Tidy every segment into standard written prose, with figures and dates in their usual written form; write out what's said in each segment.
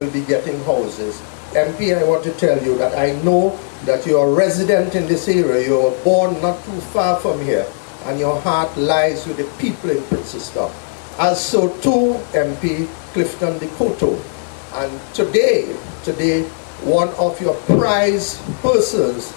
Will be getting houses. MP, I want to tell you that I know that you are a resident in this area. You were born not too far from here, and your heart lies with the people in Princestown. As so too, MP Clifton Decoto. And today, one of your prized persons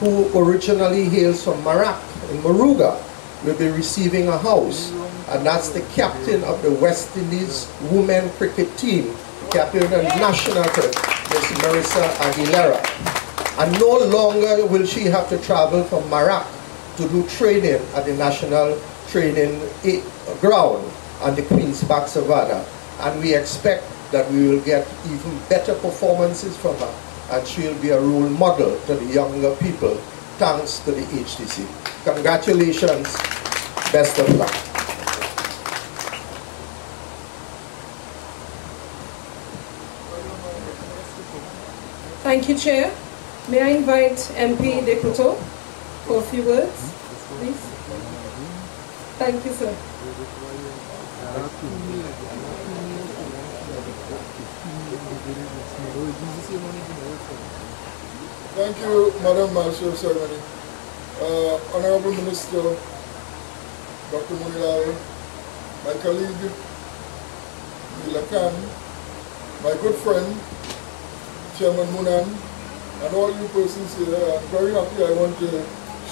who originally hails from Marak in Moruga will be receiving a house, and that's the captain of the West Indies women cricket team, captain of the national team, Ms. Marissa Aguilera. And no longer will she have to travel from Marak to do training at the national training ground on the Queen's Park Savannah. And we expect that we will get even better performances from her, and she'll be a role model to the younger people, thanks to the HDC. Congratulations, best of luck. Thank you, Chair. May I invite MP Decoto for a few words, please? Thank you, sir. Thank you, Madam Master of Ceremony. Honorable Minister, Dr. Munilal, my colleague, Neela Khan, my good friend, Chairman Munan, and all you persons here. I'm very happy. I want to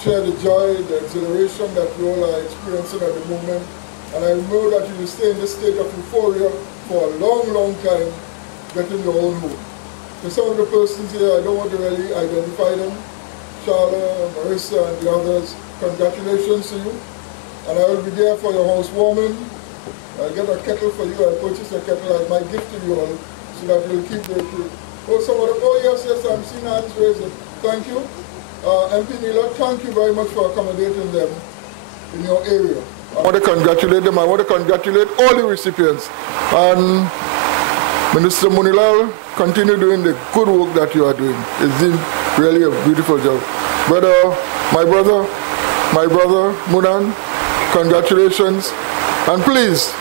share the joy, the exhilaration that you all are experiencing at the moment. And I know that you will stay in this state of euphoria for a long, long time, getting your own home. To some of the persons here, I don't want to really identify them. Charlotte, Marissa, and the others, congratulations to you. And I will be there for your housewarming. I'll get a kettle for you. I'll purchase a kettle as my gift to you all, so that you'll keep it. Oh, some of them, oh yes, I'm seeing hands raised. Thank you. MP Neela, thank you very much for accommodating them in your area. I want to congratulate them. I want to congratulate all the recipients. And Minister Munilal, continue doing the good work that you are doing. It's been really a beautiful job. My brother Munan, congratulations. And please,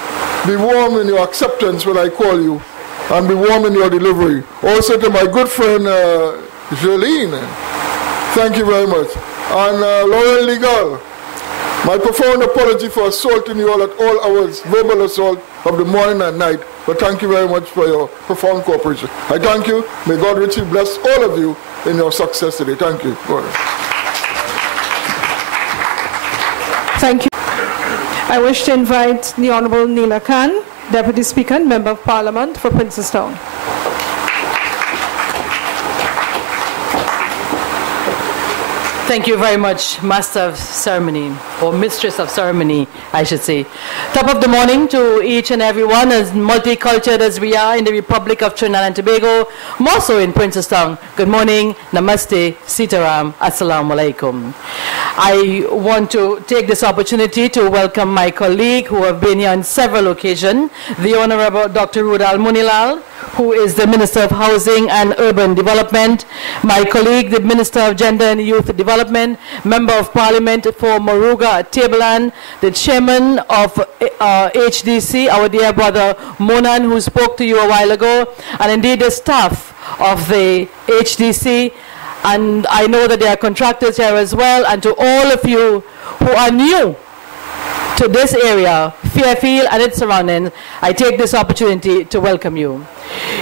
be warm in your acceptance when I call you, and be warm in your delivery. Also to my good friend Jolene, thank you very much. And Lauren Legal, my profound apology for assaulting you all at all hours, verbal assault of the morning and night, but thank you very much for your profound cooperation. I thank you. May God richly bless all of you in your success today. Thank you. Thank you. I wish to invite the Honorable Neela Khan, Deputy Speaker and Member of Parliament for Princestown. Thank you very much, Master of Ceremony, or Mistress of Ceremony, I should say. Top of the morning to each and everyone, as multicultural as we are in the Republic of Trinidad and Tobago, more so in Princestown. Good morning, Namaste, Sitaram, Assalamu Alaikum. I want to take this opportunity to welcome my colleague who have been here on several occasions, the Honorable Dr. Rudal Munilal, who is the Minister of Housing and Urban Development, my colleague, the Minister of Gender and Youth Development, Member of Parliament for Moruga Tableland, the Chairman of HDC, our dear brother Monan, who spoke to you a while ago, and indeed the staff of the HDC, and I know that there are contractors here as well, and to all of you who are new to this area, Fairfield and its surroundings, I take this opportunity to welcome you.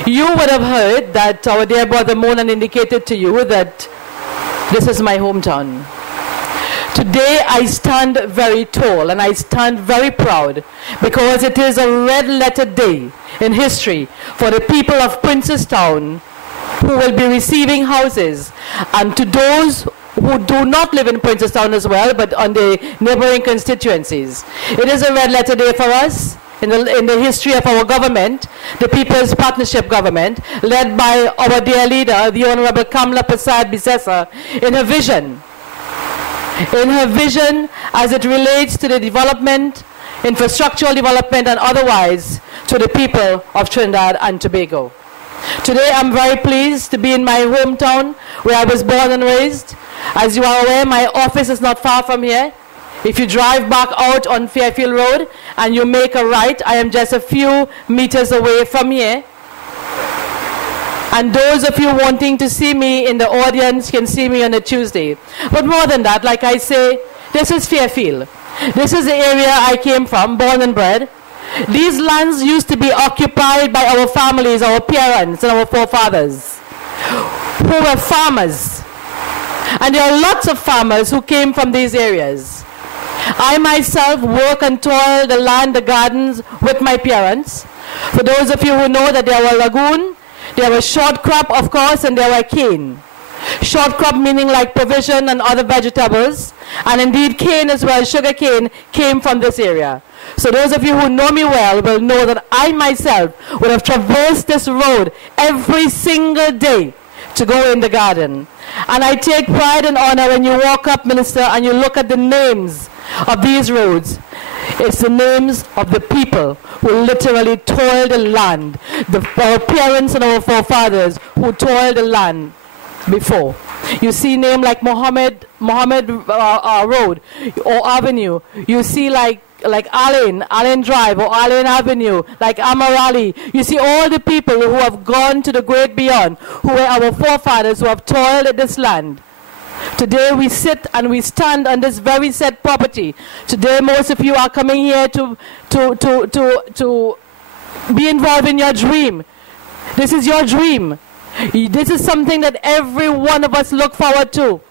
You would have heard that our dear brother Monan indicated to you that this is my hometown. Today I stand very tall and I stand very proud because it is a red letter day in history for the people of Princestown who will be receiving houses, and to those who do not live in Princestown as well, but on the neighboring constituencies. It is a red letter day for us in the history of our government, the People's Partnership Government, led by our dear leader, the Honorable Kamla Prasad Bisesa, in her vision as it relates to the development, infrastructural development and otherwise, to the people of Trinidad and Tobago. Today I'm very pleased to be in my hometown where I was born and raised. As you are aware, my office is not far from here. If you drive back out on Fairfield Road and you make a right, I am just a few meters away from here. And those of you wanting to see me in the audience can see me on a Tuesday. But more than that, like I say, this is Fairfield. This is the area I came from, born and bred. These lands used to be occupied by our families, our parents, and our forefathers, who were farmers. And there are lots of farmers who came from these areas. I myself work and toil the land, the gardens with my parents. For those of you who know that there were lagoon, there was short crop, of course, and there were cane. Short crop meaning like provision and other vegetables. And indeed cane as well, sugar cane, came from this area. So those of you who know me well will know that I myself would have traversed this road every single day to go in the garden. And I take pride and honor when you walk up, Minister, and you look at the names of these roads. It's the names of the people who literally toiled the land, our parents and our forefathers who toiled the land before. You see name like Mohammed Road or Avenue. You see like Allen Drive or Allen Avenue, like Amarali. You see all the people who have gone to the great beyond, who were our forefathers who have toiled at this land. Today we sit and we stand on this very said property. Today most of you are coming here to be involved in your dream. This is your dream. This is something that every one of us look forward to.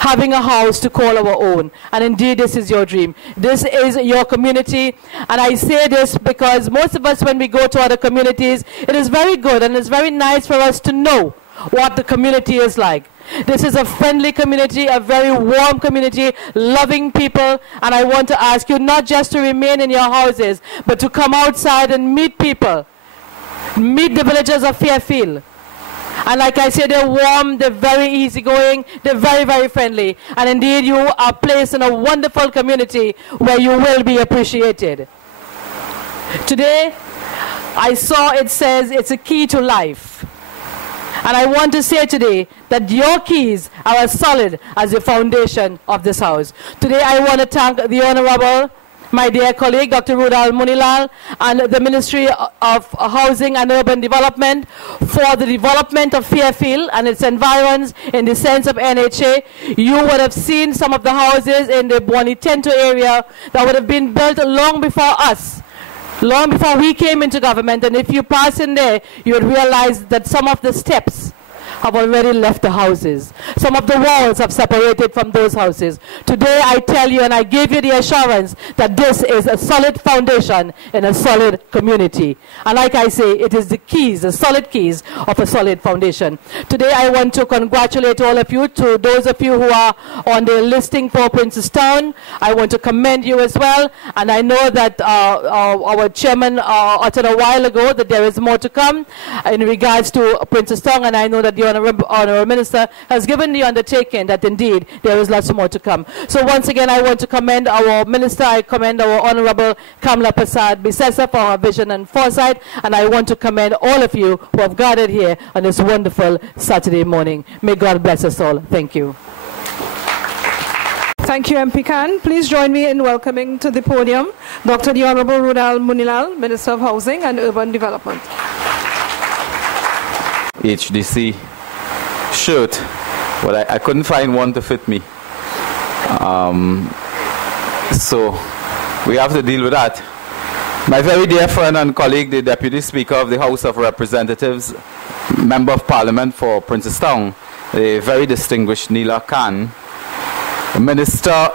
Having a house to call our own. And indeed this is your dream. This is your community. And I say this because most of us when we go to other communities, it is very good and it's very nice for us to know what the community is like. This is a friendly community, a very warm community, loving people, and I want to ask you not just to remain in your houses, but to come outside and meet people. Meet the villagers of Fairfield. And like I said, they're warm, they're very easygoing, they're very, very friendly. And indeed, you are placed in a wonderful community where you will be appreciated. Today, I saw it says it's a key to life. And I want to say today that your keys are as solid as the foundation of this house. Today I want to thank the Honorable, my dear colleague, Dr. Rudal Munilal, and the Ministry of Housing and Urban Development for the development of Fairfield and its environs in the sense of NHA. You would have seen some of the houses in the Bonitento area that would have been built long before us. Long before we came into government, and if you pass in there, you would realize that some of the steps have already left the houses. Some of the walls have separated from those houses. Today I tell you and I give you the assurance that this is a solid foundation in a solid community. And like I say, it is the keys, the solid keys of a solid foundation. Today I want to congratulate all of you. To those of you who are on the listing for Princestown, I want to commend you as well. And I know that our chairman uttered a while ago that there is more to come in regards to Princestown, and I know that the Honourable Minister has given the undertaking that indeed there is lots more to come. So once again I want to commend our Minister, I commend our Honourable Kamla Prasad Bisesa for her vision and foresight, and I want to commend all of you who have gathered here on this wonderful Saturday morning. May God bless us all. Thank you. Thank you, MP Khan. Please join me in welcoming to the podium Dr. the Honourable Rudal Munilal, Minister of Housing and Urban Development. HDC shirt, but I couldn't find one to fit me. So we have to deal with that. My very dear friend and colleague, the Deputy Speaker of the House of Representatives, Member of Parliament for Princestown, the very distinguished Neela Khan, Minister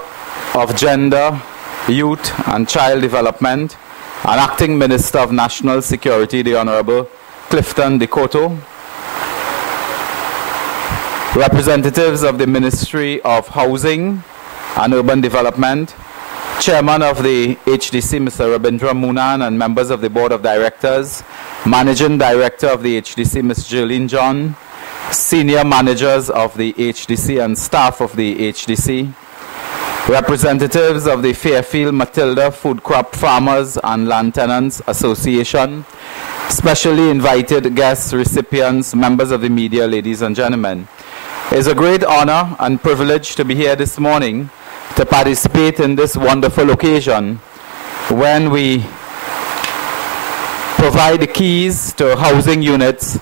of Gender, Youth and Child Development, and Acting Minister of National Security, the Honourable Clifton Decoto, representatives of the Ministry of Housing and Urban Development, Chairman of the HDC, Mr. Rabindra Moonan, and members of the Board of Directors, Managing Director of the HDC, Ms. Jolene John, senior managers of the HDC and staff of the HDC, representatives of the Fairfield Matilda Food Crop Farmers and Land Tenants Association, specially invited guests, recipients, members of the media, ladies and gentlemen. It is a great honor and privilege to be here this morning to participate in this wonderful occasion when we provide the keys to housing units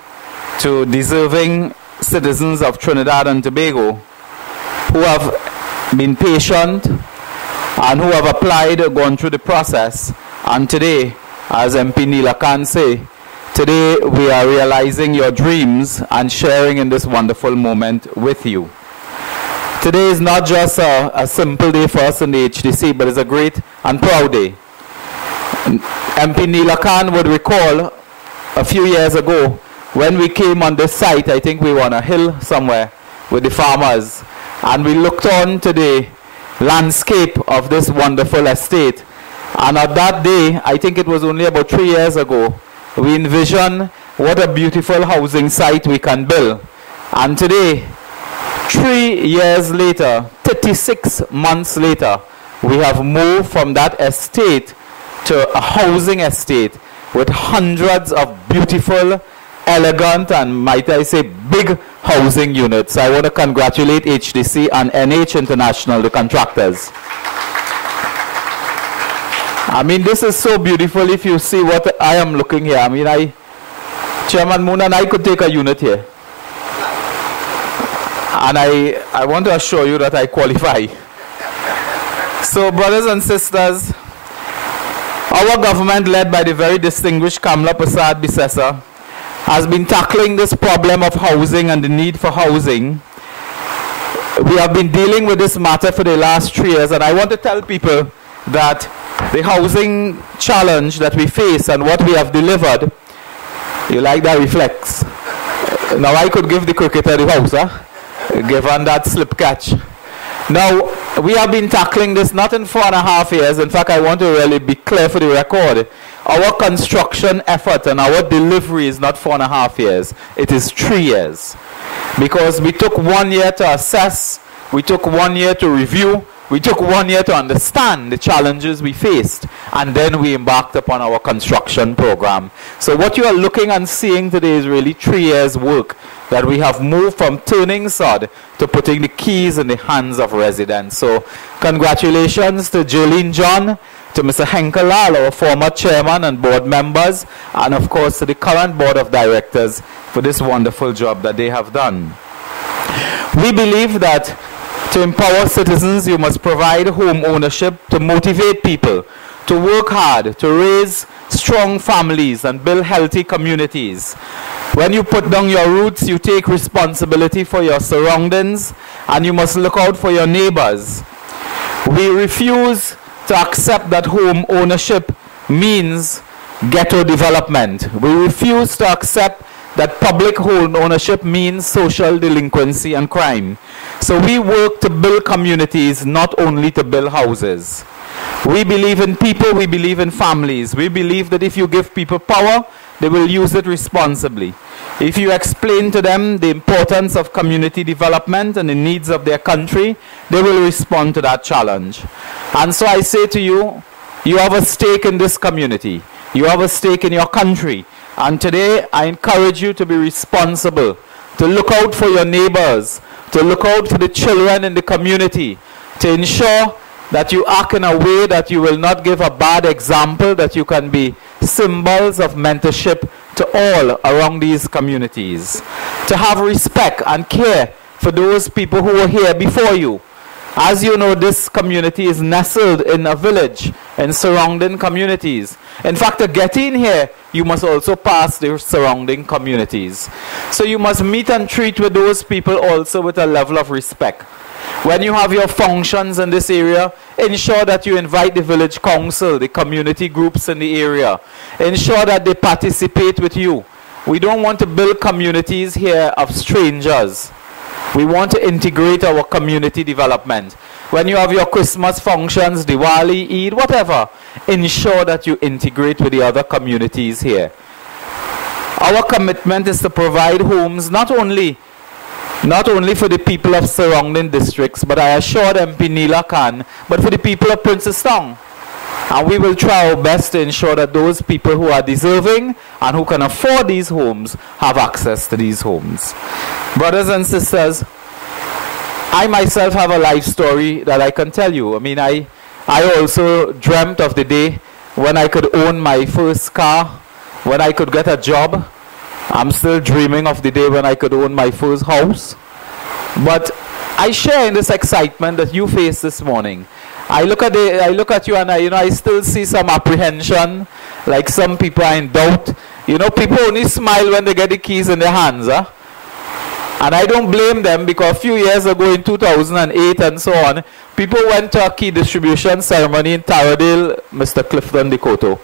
to deserving citizens of Trinidad and Tobago who have been patient and who have applied, gone through the process. And today, as MP Neela Khan say, today we are realizing your dreams and sharing in this wonderful moment with you. Today is not just a simple day for us in the HDC, but it's a great and proud day. MP Neela Khan would recall a few years ago when we came on this site. I think we were on a hill somewhere with the farmers, and we looked on to the landscape of this wonderful estate. And at that day, I think it was only about 3 years ago, we envisioned what a beautiful housing site we can build. And today, 3 years later, 36 months later, we have moved from that estate to a housing estate with hundreds of beautiful, elegant, and might I say big housing units. I want to congratulate HDC and NH International, the contractors. I mean, this is so beautiful if you see what I am looking here. I mean, Chairman Moon and I could take a unit here. And I want to assure you that I qualify. So, brothers and sisters, our government, led by the very distinguished Kamla Prasad Bisesa, has been tackling this problem of housing and the need for housing. We have been dealing with this matter for the last 3 years, and I want to tell people that the housing challenge that we face and what we have delivered, you like that reflex. Now I could give the cricketer the house, given that slip catch. Now, we have been tackling this not in 4.5 years. In fact, I want to really be clear for the record. Our construction effort and our delivery is not 4.5 years. It is 3 years. Because we took 1 year to assess, we took 1 year to review, we took 1 year to understand the challenges we faced, and then we embarked upon our construction program. So what you are looking and seeing today is really 3 years' work that we have moved from turning sod to putting the keys in the hands of residents. So congratulations to Jolene John, to Mr. Henkelal, our former chairman and board members, and of course to the current board of directors for this wonderful job that they have done. We believe that to empower citizens, you must provide home ownership to motivate people to work hard, to raise strong families and build healthy communities. When you put down your roots, you take responsibility for your surroundings, and you must look out for your neighbors. We refuse to accept that home ownership means ghetto development. We refuse to accept that public home ownership means social delinquency and crime. So we work to build communities, not only to build houses. We believe in people, we believe in families. We believe that if you give people power, they will use it responsibly. If you explain to them the importance of community development and the needs of their country, they will respond to that challenge. And so I say to you, you have a stake in this community. You have a stake in your country. And today, I encourage you to be responsible, to look out for your neighbors, to look out for the children in the community, to ensure that you act in a way that you will not give a bad example, that you can be symbols of mentorship to all around these communities, to have respect and care for those people who were here before you. As you know, this community is nestled in a village and surrounding communities. In fact, to get in here, you must also pass the surrounding communities. So you must meet and treat with those people also with a level of respect. When you have your functions in this area, ensure that you invite the village council, the community groups in the area. Ensure that they participate with you. We don't want to build communities here of strangers. We want to integrate our community development. When you have your Christmas functions, Diwali, Eid, whatever, ensure that you integrate with the other communities here. Our commitment is to provide homes not only for the people of surrounding districts, but I assure MP Neela Khan, but for the people of Princestown. And we will try our best to ensure that those people who are deserving and who can afford these homes have access to these homes. Brothers and sisters, I myself have a life story that I can tell you. I mean, I also dreamt of the day when I could own my first car, when I could get a job. I'm still dreaming of the day when I could own my first house. But I share in this excitement that you face this morning. I look at you and I still see some apprehension, like some people are in doubt. You know, people only smile when they get the keys in their hands, huh? And I don't blame them, because a few years ago in 2008 and so on, people went to a key distribution ceremony in Taradale, Mr. Clifton Decoto.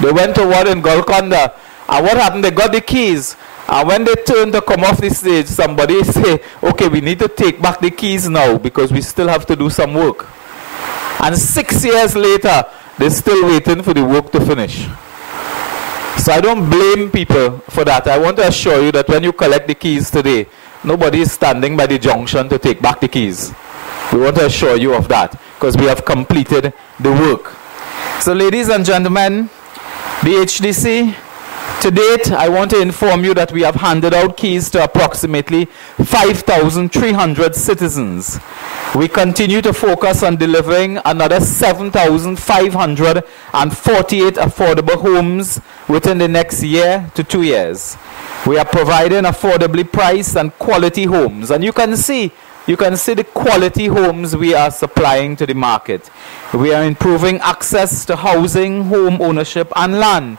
They went to one in Golconda, and what happened? They got the keys, and when they turned to come off the stage, somebody say, okay, we need to take back the keys now because we still have to do some work. And 6 years later, they're still waiting for the work to finish. So I don't blame people for that. I want to assure you that when you collect the keys today, nobody is standing by the junction to take back the keys. We want to assure you of that, because we have completed the work. So ladies and gentlemen, the HDC, to date, I want to inform you that we have handed out keys to approximately 5,300 citizens. We continue to focus on delivering another 7,548 affordable homes within the next year to 2 years. We are providing affordably priced and quality homes, and you can see the quality homes we are supplying to the market. We are improving access to housing, home ownership, and land.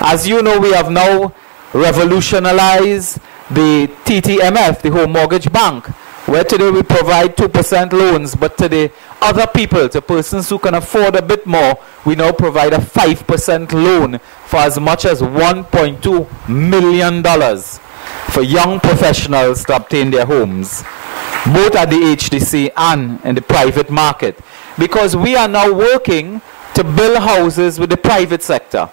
As you know, we have now revolutionized the TTMF, the Home Mortgage Bank, where today we provide 2% loans, but to the other people, to persons who can afford a bit more, we now provide a 5% loan for as much as $1.2 million for young professionals to obtain their homes, both at the HDC and in the private market, because we are now working to build houses with the private sector.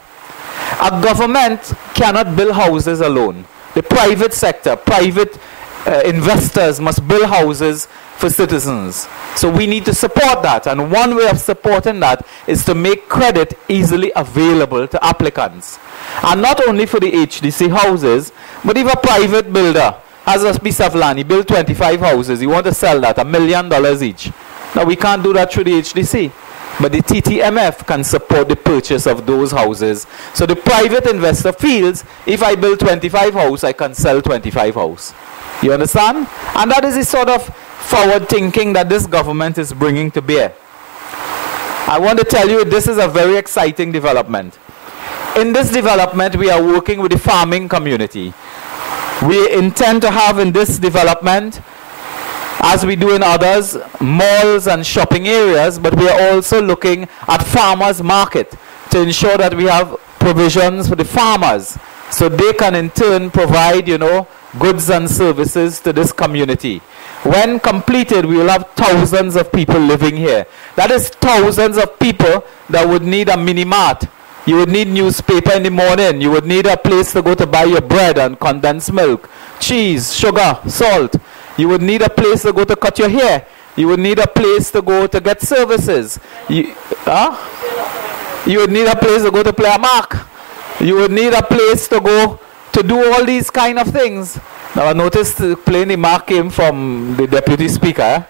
A government cannot build houses alone. The private sector, private investors must build houses for citizens. So we need to support that, and one way of supporting that is to make credit easily available to applicants. And not only for the HDC houses, but if a private builder has a piece of land, he built 25 houses, he wants to sell that, $1 million each. Now we can't do that through the HDC, but the TTMF can support the purchase of those houses. So the private investor feels, if I build 25 houses, I can sell 25 houses. You understand? And that is the sort of forward thinking that this government is bringing to bear. I want to tell you, this is a very exciting development. In this development, we are working with the farming community. We intend to have in this development, as we do in others, malls and shopping areas, but we are also looking at farmers' market to ensure that we have provisions for the farmers, so they can in turn provide, goods and services to this community. When completed, we will have thousands of people living here. That is thousands of people that would need a mini-mart. You would need newspaper in the morning. You would need a place to go to buy your bread and condensed milk, cheese, sugar, salt. You would need a place to go to cut your hair. You would need a place to go to get services. You would need a place to go to play a mark. You would need a place to go to do all these kind of things. Now I noticed playing the mark came from the Deputy Speaker.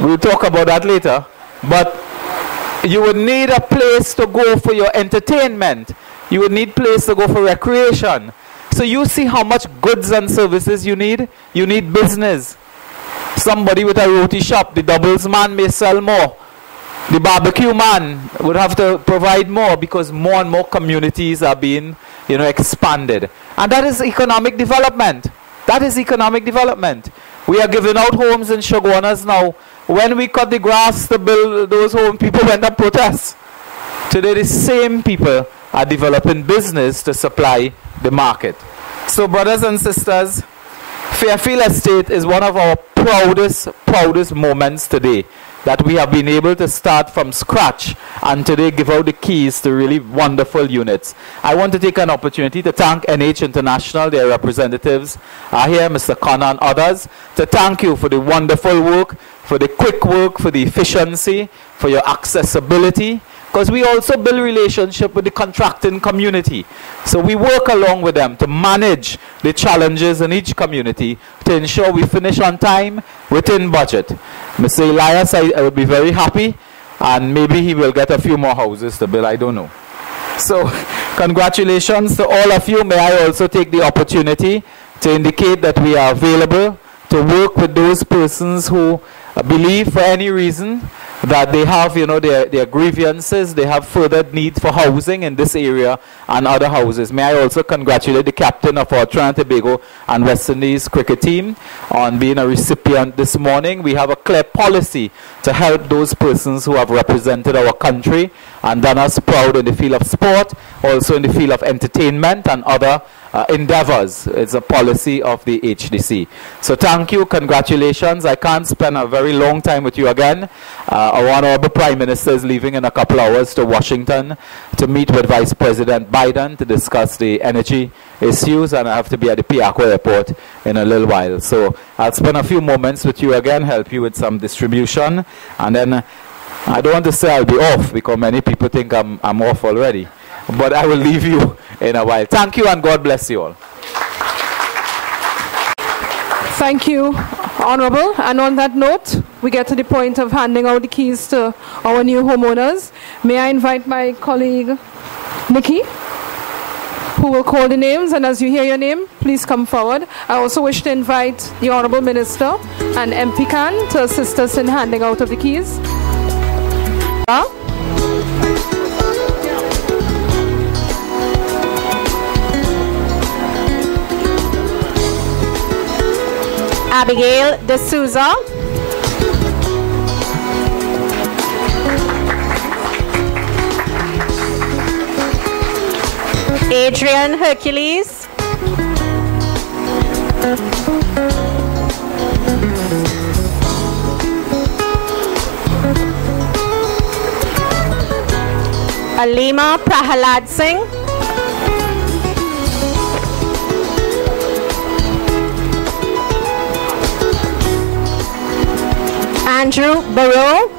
We'll talk about that later. But you would need a place to go for your entertainment. You would need a place to go for recreation. So you see how much goods and services you need. You need business. Somebody with a roti shop, the doubles man may sell more. The barbecue man would have to provide more, because more and more communities are being, expanded. And that is economic development. That is economic development. We are giving out homes in Shoguanas now. When we cut the grass to build those homes, people went and protest. Today, the same people are developing business to supply the market. So, brothers and sisters, Fairfield Estate is one of our proudest moments today, that we have been able to start from scratch and today give out the keys to really wonderful units. I want to take an opportunity to thank NH International, their representatives are here, Mr. Connor and others, to thank you for the wonderful work, for the quick work, for the efficiency, for your accessibility, because we also build relationship with the contracting community. So we work along with them to manage the challenges in each community to ensure we finish on time within budget. Mr. Elias, I would be very happy, and maybe he will get a few more houses to build, I don't know. So congratulations to all of you. May I also take the opportunity to indicate that we are available to work with those persons who believe for any reason that they have, their grievances, they have further need for housing in this area and other houses. May I also congratulate the captain of our Trinidad Tobago and West Indies cricket team on being a recipient this morning. We have a clear policy to help those persons who have represented our country and done us proud in the field of sport, also in the field of entertainment and other endeavors. It's a policy of the HDC. So thank you, congratulations. I can't spend a very long time with you again. Our Honorable Prime Minister is leaving in a couple hours to Washington to meet with Vice President Biden to discuss the energy issues, and I have to be at the Piaco Airport in a little while. So I'll spend a few moments with you again, help you with some distribution, and then I don't want to say I'll be off because many people think I'm off already. But I will leave you in a while. Thank you and God bless you all. Thank you, Honorable. And on that note, we get to the point of handing out the keys to our new homeowners. May I invite my colleague, Nikki, who will call the names. And as you hear your name, please come forward. I also wish to invite the Honorable Minister and MP Khan to assist us in handing out of the keys. Abigail D'Souza, Adrian Hercules, Alima Prahalad Singh, Andrew Barrow,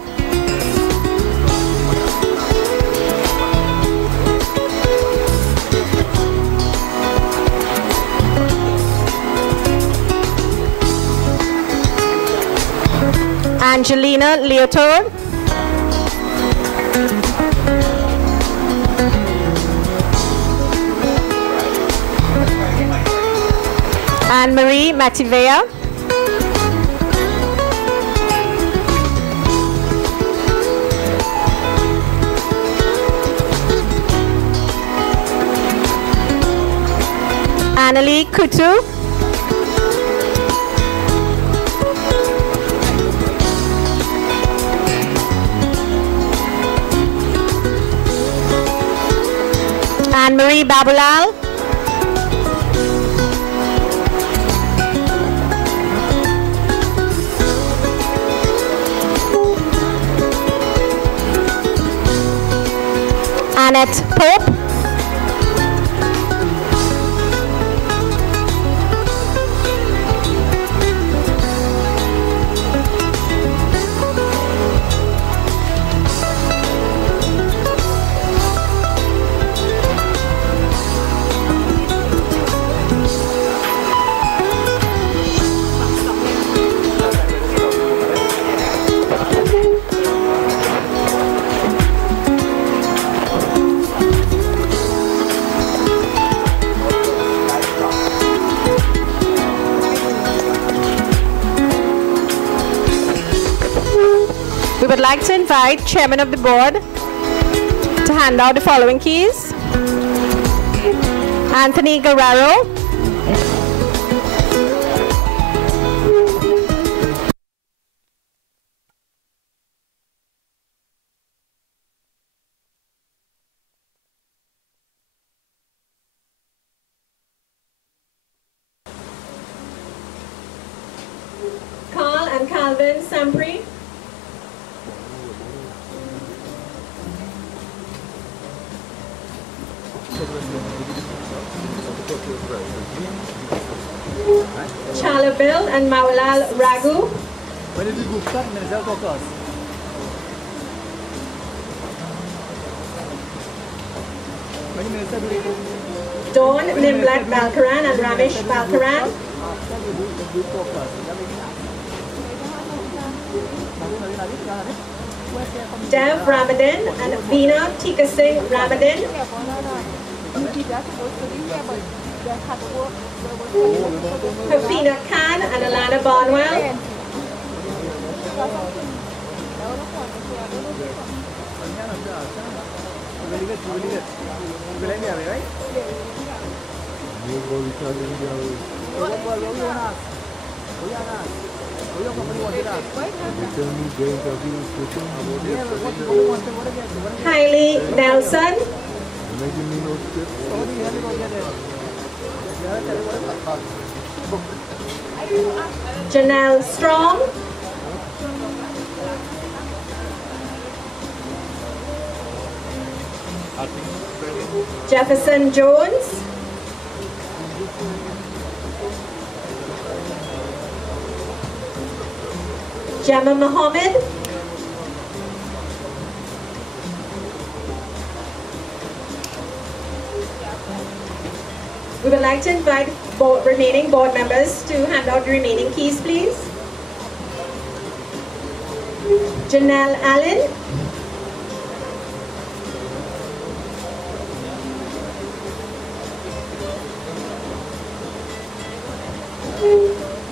Angelina Leotard, Anne-Marie Mativea, Annalie Kutu, Anne-Marie Babulal, Annette Pope, we would like to invite Chairman of the Board to hand out the following keys. Anthony Guerrero, Carl and Calvin Sampri. Chalabil and Maulal Raghu. When is the group start? Minister Caucus. When Minister Dawn Nimlat Balkaran and Ramesh Balkaran. after the group caucus. Dev Ramadan and Veena Tika Singh Ramadan. Hafina Khan and Alana Barnwell. Hailey Nelson. Janelle Strong. Jefferson Jones. Gemma Mohammed. We would like to invite remaining board members to hand out the remaining keys, please. Janelle Allen.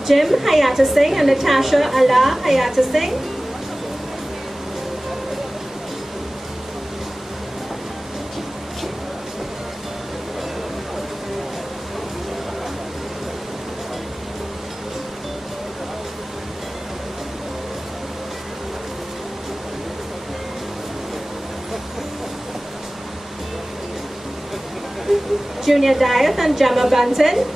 Jim Hayata Singh and Natasha Allah Hayata Singh. Junior Dieth and Gemma Bunton.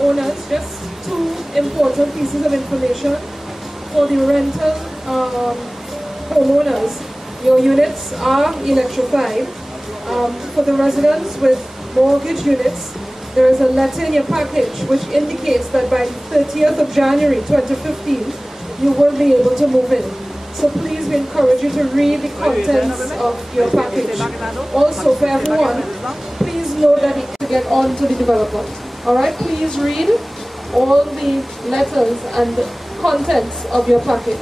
Owners, just two important pieces of information for the rental homeowners. Your units are electrified. For the residents with mortgage units, there is a letter in your package which indicates that by the 30th of January 2015, you will be able to move in. So please, we encourage you to read the contents of your package. Also, for everyone, please note that you can get on to the development. Alright, please read all the letters and contents of your package.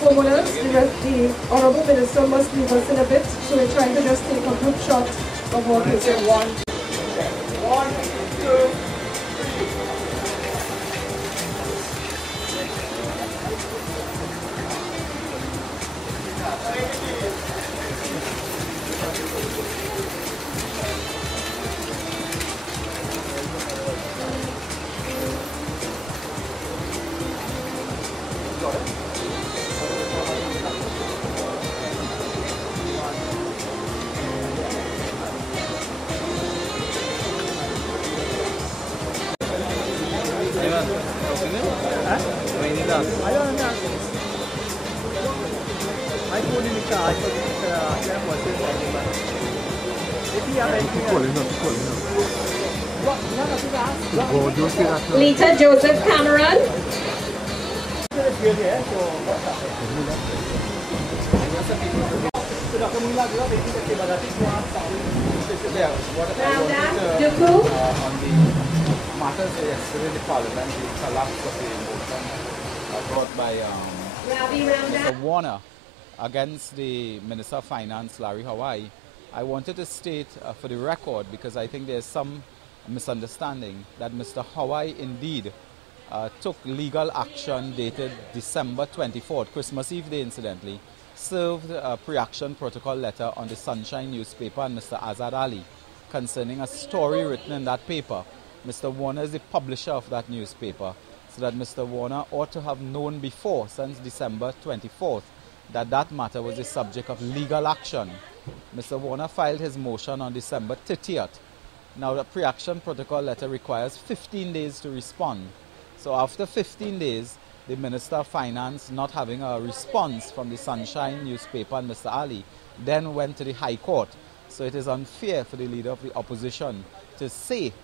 Homeowners, the Honorable Minister must leave us in a bit, so we're trying to just take a group shot of what we say. One, two. Lita Joseph Cameron. Dr. Munila, do you have anything to say about that? Yeah, what I wanted to, on the matters yesterday in the Parliament, the collapse of the motion brought by Mr. Warner against the Minister of Finance, Larry Hawaii, I wanted to state for the record, because I think there's some misunderstanding, that Mr. Hawaii indeed took legal action dated December 24th, Christmas Eve Day incidentally, served a pre-action protocol letter on the Sunshine newspaper and Mr. Azad Ali concerning a story written in that paper. Mr. Warner is the publisher of that newspaper, so that Mr. Warner ought to have known before, since December 24th, that that matter was the subject of legal action. Mr. Warner filed his motion on December 30th. Now, the pre-action protocol letter requires 15 days to respond. So after 15 days, the Minister of Finance, not having a response from the Sunshine newspaper and Mr. Ali, then went to the High Court. So it is unfair for the Leader of the Opposition to say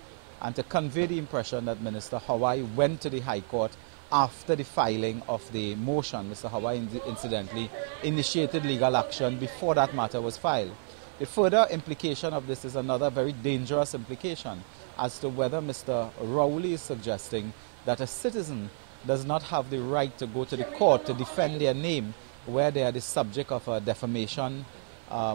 and to convey the impression that Minister Hawaii went to the High Court after the filing of the motion. Mr. Hawaii, incidentally, initiated legal action before that matter was filed. The further implication of this is another very dangerous implication as to whether Mr. Rowley is suggesting that a citizen does not have the right to go to the court to defend their name where they are the subject of a defamation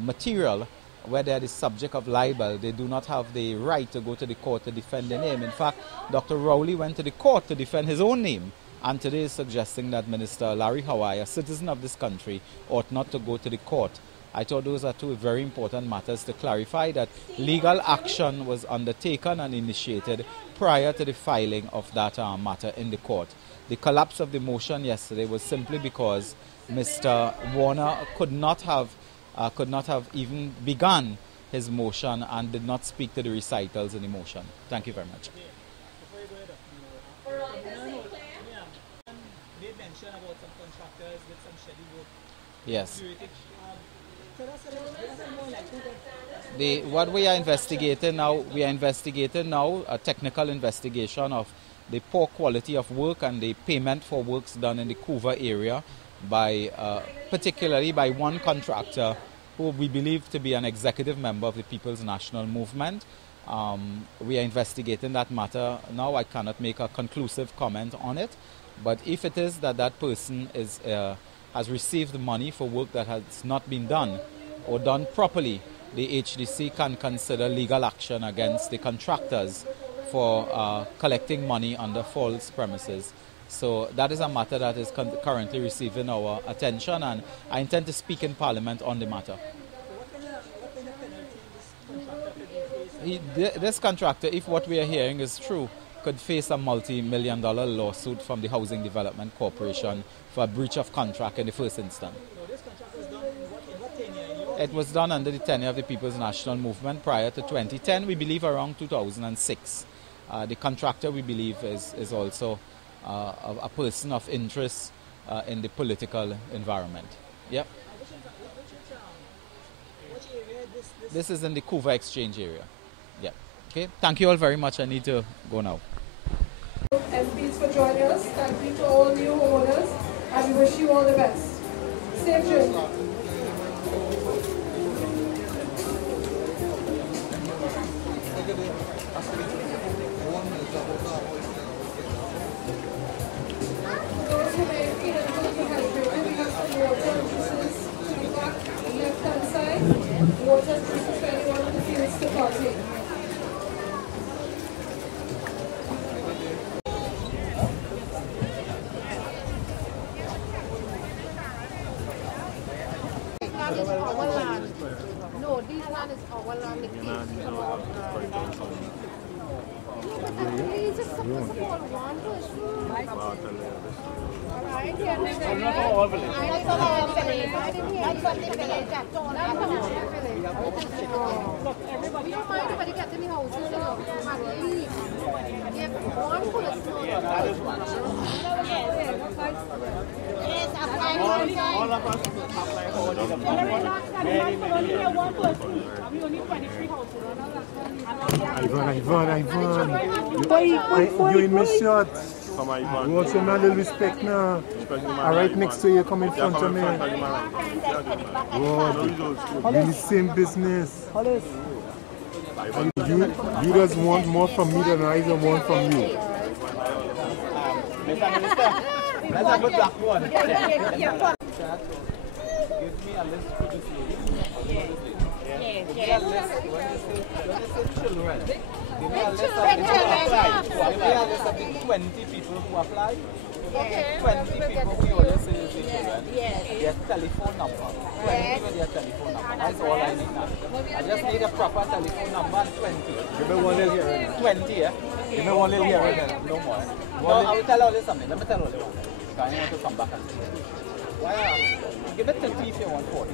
material, where they are the subject of libel. They do not have the right to go to the court to defend their name. In fact, Dr. Rowley went to the court to defend his own name, and today is suggesting that Minister Larry Hawaii, a citizen of this country, ought not to go to the court. I thought those are two very important matters to clarify, that legal action was undertaken and initiated prior to the filing of that matter in the court. The collapse of the motion yesterday was simply because Mr. Warner could not have even begun his motion and did not speak to the recitals in the motion. Thank you very much. Yes. What we are investigating now, a technical investigation of the poor quality of work and the payment for works done in the Couva area by, particularly by one contractor who we believe to be an executive member of the People's National Movement. We are investigating that matter now. I cannot make a conclusive comment on it, but if it is that that person has received money for work that has not been done or done properly, the HDC can consider legal action against the contractors for collecting money under false premises. So that is a matter that is currently receiving our attention, and I intend to speak in Parliament on the matter. This contractor, if what we are hearing is true, could face a multi-million-dollar lawsuit from the Housing Development Corporation for a breach of contract in the first instance. It was done under the tenure of the People's National Movement prior to 2010, we believe around 2006. The contractor, we believe, is also a person of interest in the political environment. Yep. This is in the Couva Exchange area. Yeah. Okay. Thank you all very much. I need to go now. MPs for joining us. Thank you to all new homeowners, and we wish you all the best. Safe journey. Those who may feel a little dehydrated, we have some water juices to the back, left-hand side. Water juices for anyone who feels to partake. No, this land is our land. It's just a small one. Alright, here we go. Not all village. Not all village. That's what the village is. Look, everybody. We don't mind anybody getting the houses, you know. If one put a small. Yeah, that is one. Yes, apply. All of us apply for You in my shot. You want some little respect now. I'm right next to you, come in front of me. Whoa, in the same business. You just want more from me than I just want from you. Mr. Minister, let's have a black one. Give me a list for this lady. Give me a list when they say children. Give me a list of people who apply. Give me a list of the 20 people who apply. 20 people who always say is children. Their telephone number. 20 with their telephone number. That's all I need now. I just need a proper telephone number and 20. Give me one little here. 20, yeah? Give me one little here right now. No more. No, I will tell all something. Let me tell all you one. I want to come back and say it. Why? Give it 30 if you want 40.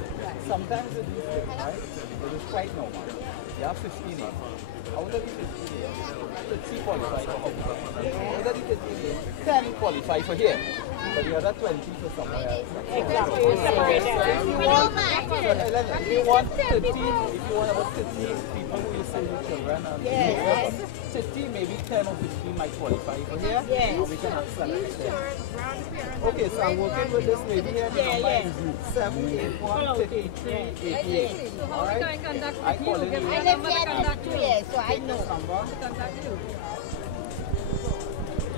Sometimes it is right? It is quite normal. You have 15 days. Out of the 15 days, 30 qualify for home. Out of the 15 days, 10 qualify for here. But the other 20 for somewhere else. Exactly. If you want 13, if you want about 13 people who you say your children, and 15, maybe 10 or 15 might qualify for here. Or we can accelerate them. Okay, so I'm working with this lady here. The number is 781 53 88. Alright? I call it. I live here 2 years, so I know.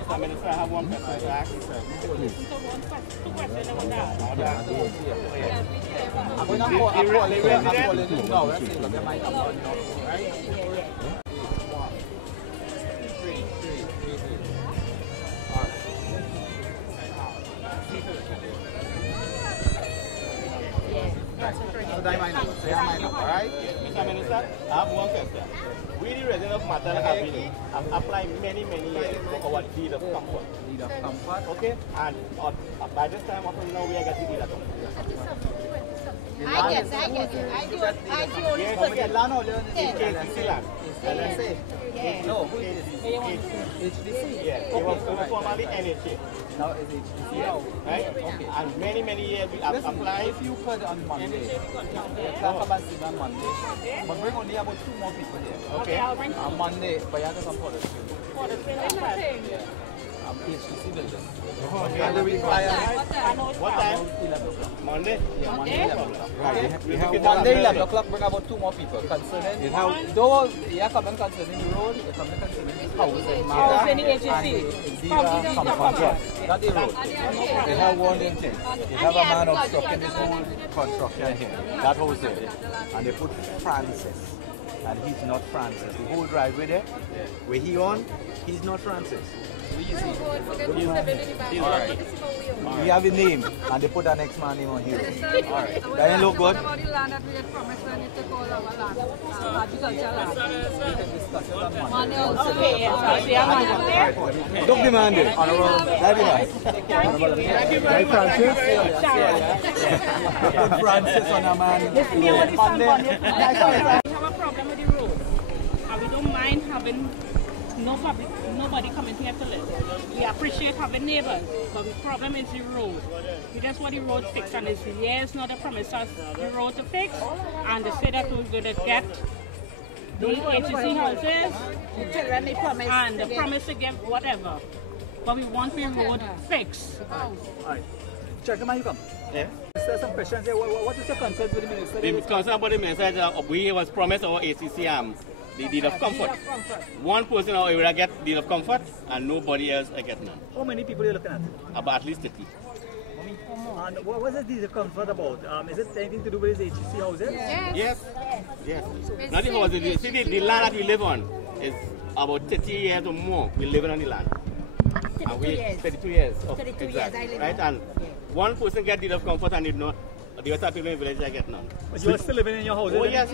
I mean, if I have one question to ask, I'm going to call you now. Let's see what might come on now. Right? So that's my number. Say my number, alright? Mr. Minister, I have one question. We, the residents of Matala, have applied many years for our deed of comfort. Deed of comfort, okay? And by this time, up now, we are getting deed of comfort. I get it. I do only for the land or the HDC land? LSA? No, who is it? HDC? Yeah, it was formerly NHA. Now it's HDC. Right? Okay. And many years we have applied. If you could on Monday, talk about it on Monday, but bring only about 2 more people here. Okay. On Monday, but you have to come for the training. For the training? Yeah. HDC building. And the require what time? 11 o'clock. Monday? Yeah, Monday 11 o'clock. Right. We have Monday 11 o'clock, bring about 2 more people. Concerning, though you are coming concerning the road, you are coming concerning housing matter and not the road. They have one thing. They have a man obstructing this whole construction here, that whole thing. And they put Francis. And he's not Francis. The whole driveway there, where he on, he's not Francis. We have a name, and they put our next man name on here. Alright. Doesn't look good? Don't demand it. Francis on a man. We have a problem with the road. And we don't mind having nobody coming here to live. We appreciate having neighbors, but the problem is the road. We just want the road fixed, and it's years not to promise us the road to fix, and they say that we're going to get the HDC houses, and the promise to give whatever. But we want the road fixed. Alright. Check them out, you come. Yeah. There's some questions here. What is your concern with the minister? The concern about the minister, we was promised our HDC the deed of comfort. One person out will get deed of comfort and nobody else will get none. How many people are you looking at? About at least 30. And what is this deed of comfort about? Is it anything to do with his HDC houses? Yes. Not the houses. See, the land that we live on is about 30 years or more we live on the land. 32 years. 32 years. Right? And one person get deed of comfort and did not. The other people in the village get none. But you are still living in your house? Oh, yes.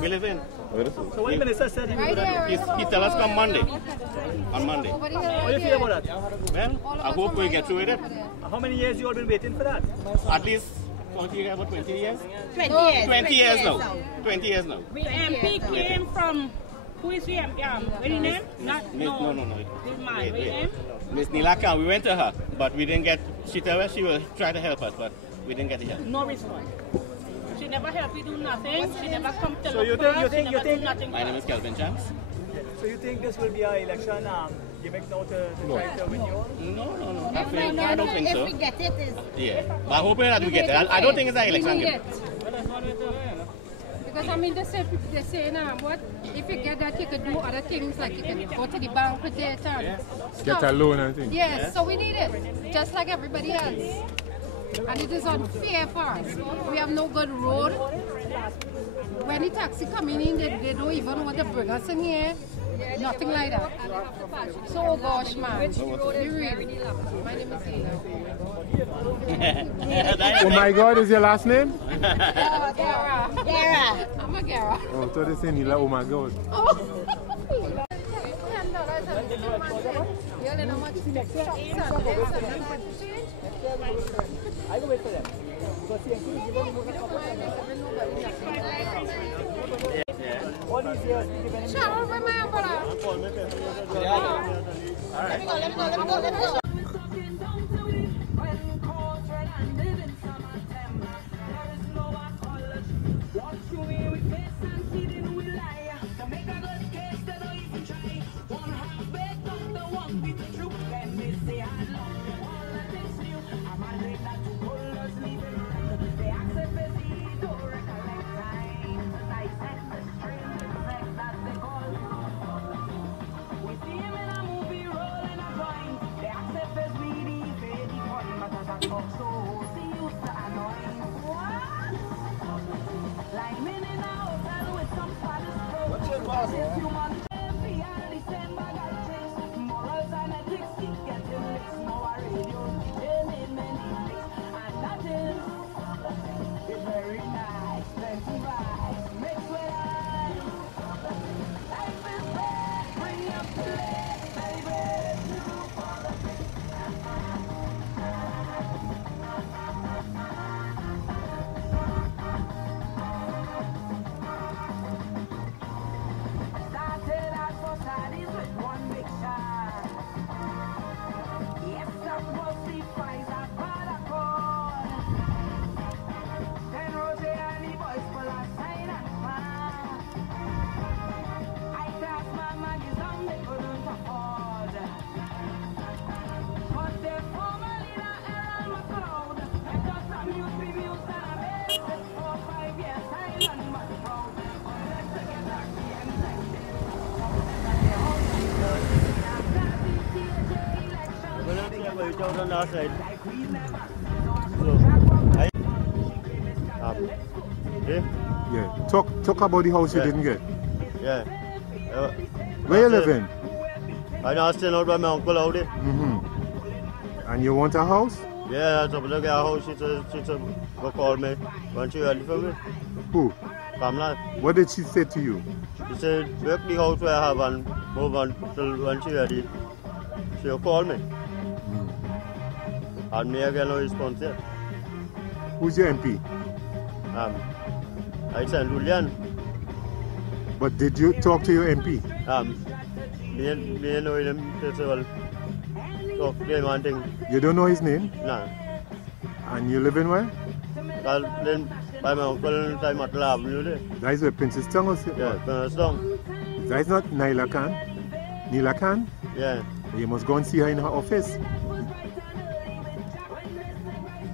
We live in. So what the minister said he would do? He tell us come Monday. On Monday. How do you feel about that? Well, I hope we get through with it. How many years you all been waiting for that? At least about 20 years? 20 years now. 20 years now. The MP came from... Who is the MP? What is his name? No. This man, what is his name? Miss Nilaka, we went to her, but we didn't get... She told us she will try to help us, but we didn't get the help. No response. never help me do nothing. She never come to So you look for us. think She never do nothing. My name is Kelvin Chance. So you think this will be an election gimmick now to try to win you? No. I don't think so. If we get it, is Yeah. But I'm hoping that we get it. I don't think it's an election gimmick. because I mean, they say now, what if you get that, you could do other things like you can go to the bank with it and Get a loan and things. Yes, so we need it, just like everybody else. And it is unfair for us. We have no good road. When the taxi coming in, they don't even want to bring us in here. Nothing like that. So, oh gosh, man. My name is Ina. Oh my God, is your last name? Gara. I'm a Gara. Oh, so they say Nila, oh my God. I will wait for them. What is yours? Sharon, where my umbrella? Let me go. On our side. So, yeah. Talk about the house you didn't get. Yeah. Where you living? I now staying out by my uncle out there. And you want a house? Yeah, I'm supposed to get a house. She go call me when she ready for me. Who? Pamela. What did she say to you? She said, work the house where I have and move on till when she ready. She'll call me. And me again no response yet. Who's your MP? I said Julian. But did you talk to your MP? Me know him well. Talk to him and thing. You don't know his name? No. And you live in where? I live by my uncle in time at Avenue there. That is where Princess Tong was? Yeah, Princess Tong. That is not Naila Khan? Neela Khan? Yeah. You must go and see her in her office.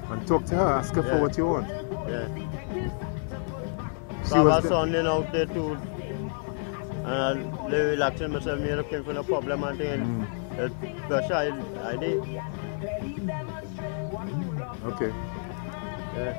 And talk to her, ask her for what you want. Yeah. She I was was sounding out there too. And they relaxing myself, me looking for no problem and thing. Gosh, I did. Okay. Yeah.